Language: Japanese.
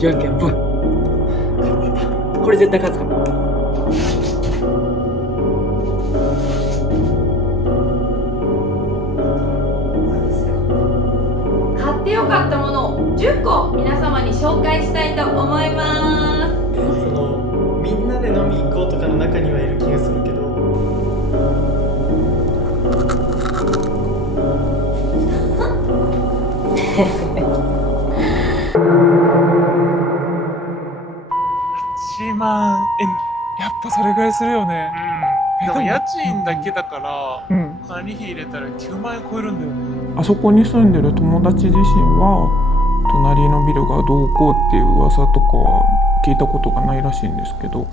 じゃんけんぽい。これ絶対勝つかも。買ってよかったものを10個皆様に紹介したいと思います。そのみんなで飲み行こうとかの中にはいる気がするけど、1万円、やっぱそれぐらいするよね。でも家賃だけだからうん管理費入れたら9万円超えるんだよね。あそこに住んでる友達自身は隣のビルがどうこうっていう噂とかは聞いたことがないらしいんですけど、